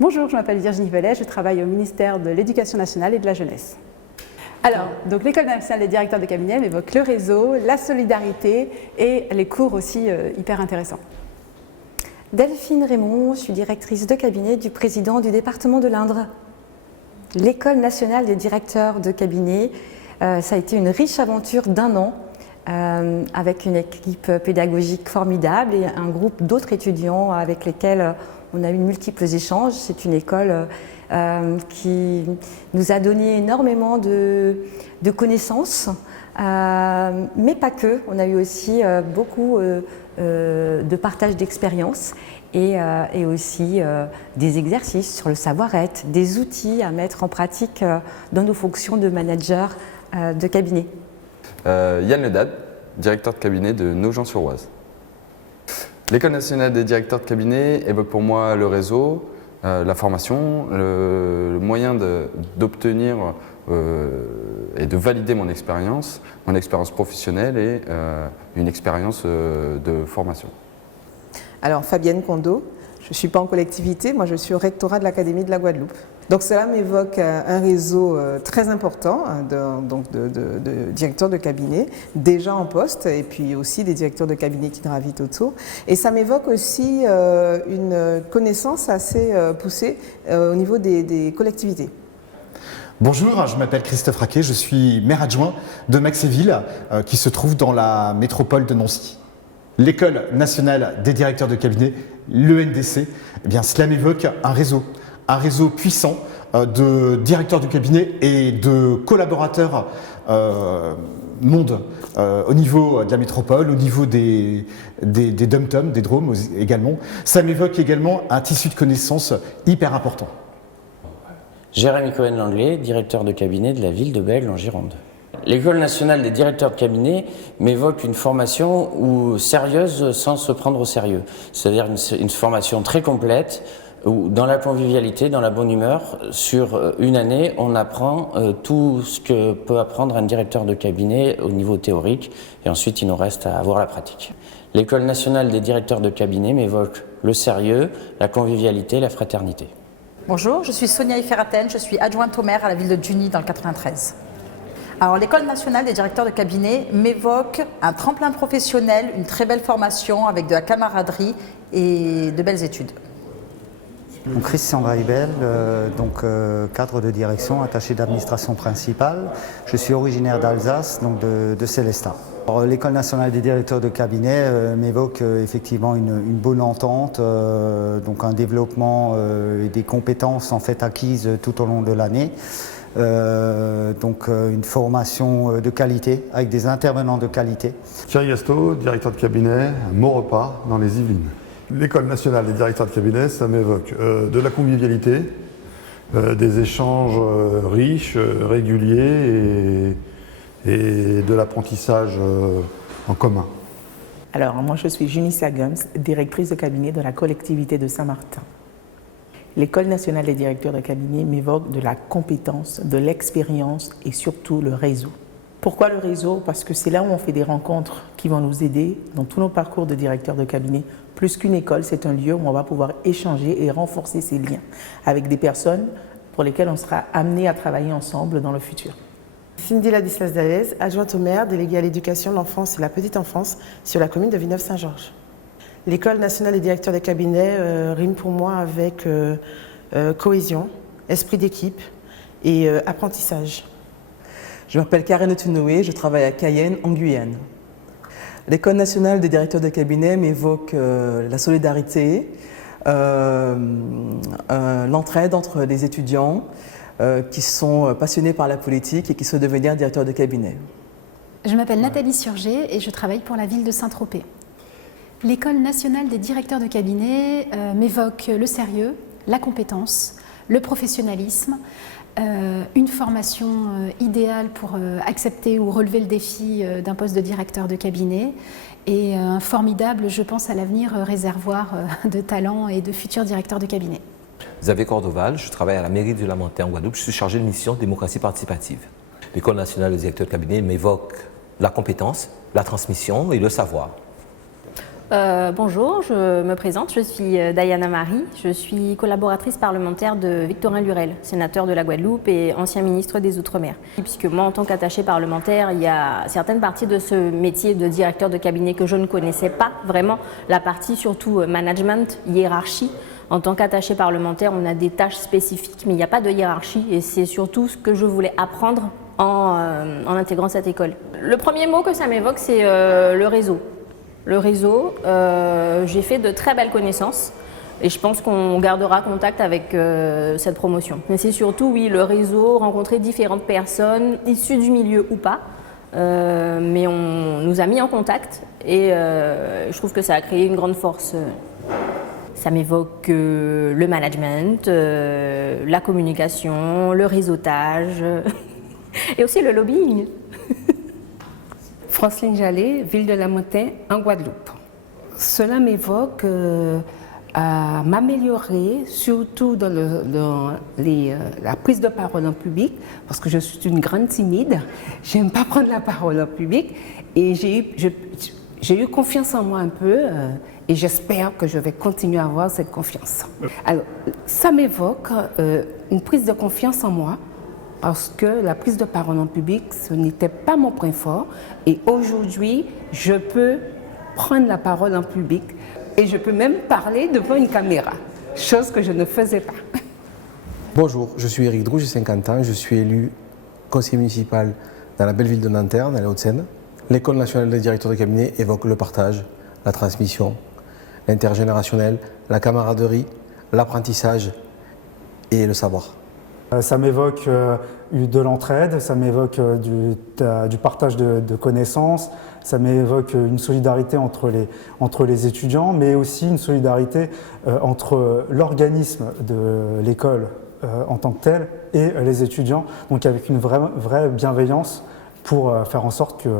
Bonjour, je m'appelle Virginie Vellet, je travaille au ministère de l'Éducation nationale et de la jeunesse. Alors, donc l'École nationale des directeurs de cabinet m'évoque le réseau, la solidarité et les cours aussi hyper intéressants. Delphine Raymond, je suis directrice de cabinet du président du département de l'Indre. L'École nationale des directeurs de cabinet, ça a été une riche aventure d'1 an avec une équipe pédagogique formidable et un groupe d'autres étudiants avec lesquels on a eu multiples échanges. C'est une école qui nous a donné énormément de connaissances, mais pas que. On a eu aussi beaucoup de partage d'expériences et aussi des exercices sur le savoir-être, des outils à mettre en pratique dans nos fonctions de manager de cabinet. Yann Ledad, directeur de cabinet de Nogent-sur-Oise. L'École nationale des directeurs de cabinet évoque pour moi le réseau, la formation, le moyen d'obtenir et de valider mon expérience professionnelle et une expérience de formation. Alors Fabienne Kondo, je ne suis pas en collectivité, moi je suis au rectorat de l'Académie de la Guadeloupe. Donc cela m'évoque un réseau très important de directeurs de cabinet déjà en poste et puis aussi des directeurs de cabinet qui gravitent autour. Et ça m'évoque aussi une connaissance assez poussée au niveau des collectivités. Bonjour, je m'appelle Christophe Raquet, je suis maire adjoint de Maxéville qui se trouve dans la métropole de Nancy. L'École nationale des directeurs de cabinet, l'ENDC, eh bien, cela m'évoque un réseau puissant de directeurs de cabinet et de collaborateurs monde au niveau de la métropole, au niveau des dom-toms, des DROM également. Ça m'évoque également un tissu de connaissances hyper important. Jérémy Cohen-Langlais, directeur de cabinet de la ville de Bègles en Gironde. L'École nationale des directeurs de cabinet m'évoque une formation sérieuse sans se prendre au sérieux. C'est-à-dire une formation très complète où dans la convivialité, dans la bonne humeur, sur une année, on apprend tout ce que peut apprendre un directeur de cabinet au niveau théorique et ensuite il nous reste à avoir la pratique. L'École nationale des directeurs de cabinet m'évoque le sérieux, la convivialité, la fraternité. Bonjour, je suis Sonia Iferaten, je suis adjointe au maire à la ville de Djouni dans le 93. Alors l'École nationale des directeurs de cabinet m'évoque un tremplin professionnel, une très belle formation avec de la camaraderie et de belles études. Donc Christian Weibel, cadre de direction, attaché d'administration principale. Je suis originaire d'Alsace, donc de Célestat. L'École nationale des directeurs de cabinet m'évoque effectivement une bonne entente, donc un développement et des compétences en fait acquises tout au long de l'année. Une formation de qualité avec des intervenants de qualité. Thierry Gasto, directeur de cabinet, Maurepas dans les Yvelines. L'École nationale des directeurs de cabinet, ça m'évoque de la convivialité, des échanges riches, réguliers et de l'apprentissage en commun. Alors moi je suis Junie Sagums, directrice de cabinet de la collectivité de Saint-Martin. L'École nationale des directeurs de cabinet m'évoque de la compétence, de l'expérience et surtout le réseau. Pourquoi le réseau? Parce que c'est là où on fait des rencontres qui vont nous aider dans tous nos parcours de directeurs de cabinet. Plus qu'une école, c'est un lieu où on va pouvoir échanger et renforcer ces liens avec des personnes pour lesquelles on sera amené à travailler ensemble dans le futur. Cindy Ladislas-Dalès, adjointe au maire, déléguée à l'éducation, l'enfance et la petite enfance sur la commune de Villeneuve-Saint-Georges. L'École nationale des directeurs de cabinet rime pour moi avec cohésion, esprit d'équipe et apprentissage. Je m'appelle Karen Otunoé, je travaille à Cayenne, en Guyane. L'École nationale des directeurs de cabinet m'évoque la solidarité, l'entraide entre les étudiants qui sont passionnés par la politique et qui souhaitent devenir directeurs de cabinet. Je m'appelle Nathalie Surgé et je travaille pour la ville de Saint-Tropez. L'École nationale des directeurs de cabinet m'évoque le sérieux, la compétence, le professionnalisme, une formation idéale pour accepter ou relever le défi d'un poste de directeur de cabinet et un formidable, je pense à l'avenir, réservoir de talents et de futurs directeurs de cabinet. Xavier Cordoval, je travaille à la mairie du Lamentin en Guadeloupe, je suis chargé de mission démocratie participative. L'École nationale des directeurs de cabinet m'évoque la compétence, la transmission et le savoir. Bonjour, je me présente, je suis Diana Marie, je suis collaboratrice parlementaire de Victorin Lurel, sénateur de la Guadeloupe et ancien ministre des Outre-mer. Puisque moi, en tant qu'attachée parlementaire, il y a certaines parties de ce métier de directeur de cabinet que je ne connaissais pas vraiment, la partie surtout management, hiérarchie. En tant qu'attaché parlementaire, on a des tâches spécifiques, mais il n'y a pas de hiérarchie et c'est surtout ce que je voulais apprendre en intégrant cette école. Le premier mot que ça m'évoque, c'est le réseau. Le réseau, j'ai fait de très belles connaissances et je pense qu'on gardera contact avec cette promotion. Mais c'est surtout, oui, le réseau, rencontrer différentes personnes, issues du milieu ou pas, mais on nous a mis en contact et je trouve que ça a créé une grande force. Ça m'évoque le management, la communication, le réseautage et aussi le lobbying. Franceline Jallet, ville de la Montagne, en Guadeloupe. Cela m'évoque à m'améliorer, surtout dans la prise de parole en public, parce que je suis une grande timide, j'aime pas prendre la parole en public, et j'ai eu confiance en moi un peu, et j'espère que je vais continuer à avoir cette confiance. Alors, ça m'évoque une prise de confiance en moi, parce que la prise de parole en public, ce n'était pas mon point fort. Et aujourd'hui, je peux prendre la parole en public et je peux même parler devant une caméra, chose que je ne faisais pas. Bonjour, je suis Éric Drou, j'ai 50 ans, je suis élu conseiller municipal dans la belle ville de Nanterre, dans les Hauts-de-Seine. L'École nationale des directeurs de cabinet évoque le partage, la transmission, l'intergénérationnel, la camaraderie, l'apprentissage et le savoir. Ça m'évoque de l'entraide, ça m'évoque du partage de connaissances, ça m'évoque une solidarité entre les étudiants, mais aussi une solidarité entre l'organisme de l'école en tant que tel et les étudiants, donc avec une vraie bienveillance pour faire en sorte que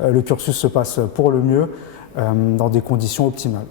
le cursus se passe pour le mieux dans des conditions optimales.